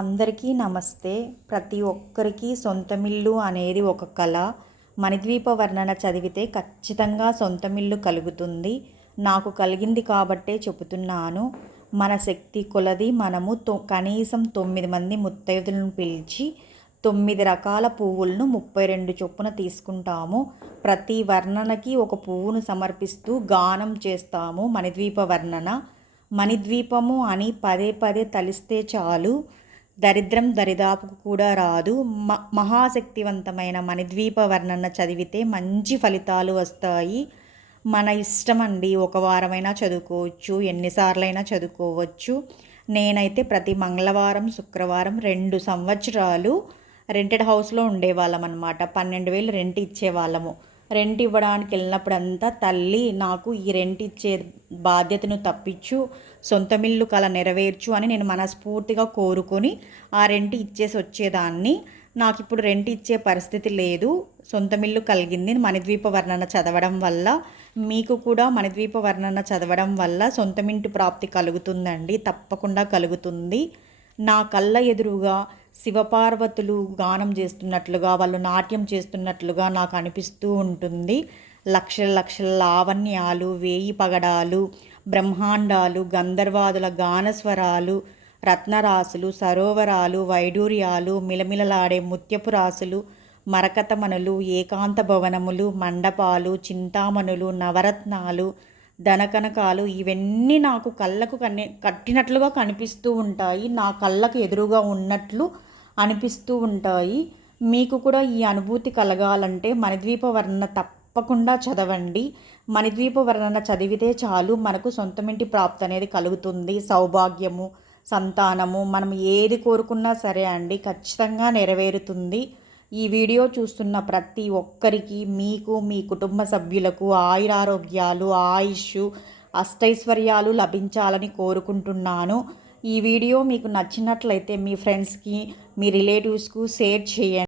అందరికీ నమస్తే. ప్రతి ఒక్కరికి సొంతమిల్లు అనేది ఒక కళ. మణిద్వీప వర్ణన చదివితే ఖచ్చితంగా సొంతమిల్లు కలుగుతుంది. నాకు కలిగింది కాబట్టే చెబుతున్నాను. మన శక్తి కొలది మనము కనీసం 9 మంది ముత్తైదులను పిలిచి 9 రకాల పువ్వులను 32 చొప్పున తీసుకుంటాము. ప్రతి వర్ణనకి ఒక పువ్వును సమర్పిస్తూ గానం చేస్తాము. మణిద్వీప వర్ణన. మణిద్వీపము అని పదే పదే తలిస్తే చాలు, దరిద్రం దరిదాపుకు కూడా రాదు. మహాశక్తివంతమైన మణిద్వీప వర్ణన చదివితే మంచి ఫలితాలు వస్తాయి. మన ఇష్టం అండి. ఒక వారమైనా చదువుకోవచ్చు, ఎన్నిసార్లైనా చదువుకోవచ్చు. నేనైతే ప్రతి మంగళవారం, శుక్రవారం 2 సంవత్సరాలు రెంటెడ్ హౌస్లో ఉండేవాళ్ళం అనమాట. 12,000 రెంట్ ఇచ్చేవాళ్ళము. రెంట్ ఇవ్వడానికి వెళ్ళినప్పుడంతా తల్లి నాకు ఈ రెంట్ ఇచ్చే బాధ్యతను తప్పించు, సొంతమిల్లు కల నెరవేర్చు అని నేను మనస్ఫూర్తిగా కోరుకొని ఆ రెంట్ ఇచ్చేసి వచ్చేదాన్ని. నాకు ఇప్పుడు రెంట్ ఇచ్చే పరిస్థితి లేదు. సొంతమిల్లు కలిగింది మణిద్వీప వర్ణన చదవడం వల్ల. మీకు కూడా మణిద్వీప వర్ణన చదవడం వల్ల సొంతమింటి ప్రాప్తి కలుగుతుందండి, తప్పకుండా కలుగుతుంది. నా కళ్ళ ఎదురుగా శివపార్వతులు గానం చేస్తున్నట్లుగా, వాళ్ళు నాట్యం చేస్తున్నట్లుగా నాకు అనిపిస్తూ ఉంటుంది. లక్షల లక్షల లావణ్యాలు, 1000 పగడాలు, బ్రహ్మాండాలు, గంధర్వాదుల గానస్వరాలు, రత్నరాసులు, సరోవరాలు, వైడూర్యాలు, మిలమిలలాడే ముత్యపు రాసులు, మరకతమణులు, ఏకాంత భవనములు, మండపాలు, చింతామణులు, నవరత్నాలు, ధనకనకాలు, ఇవన్నీ నాకు కళ్ళకు కట్టినట్లుగా కనిపిస్తూ ఉంటాయి. నా కళ్ళకు ఎదురుగా ఉన్నట్లు అనిపిస్తూ ఉంటాయి. మీకు కూడా ఈ అనుభూతి కలగాలంటే మణిద్వీప వర్ణన తప్పకుండా చదవండి. మణిద్వీప వర్ణన చదివితే చాలు, మనకు సొంతమింటి ప్రాప్తి అనేది కలుగుతుంది. సౌభాగ్యము, సంతానము, మనం ఏది కోరుకున్నా సరే అండి, ఖచ్చితంగా నెరవేరుతుంది. ఈ వీడియో చూస్తున్న ప్రతి ఒక్కరికి, మీకు, మీ కుటుంబ సభ్యులకు ఆయురారోగ్యాలు, ఆయుష్, అష్టైశ్వర్యాలు లభించాలని కోరుకుంటున్నాను. ఈ వీడియో మీకు నచ్చినట్లయితే మీ ఫ్రెండ్స్కి, మీ రిలేటివ్స్కు షేర్ చేయండి.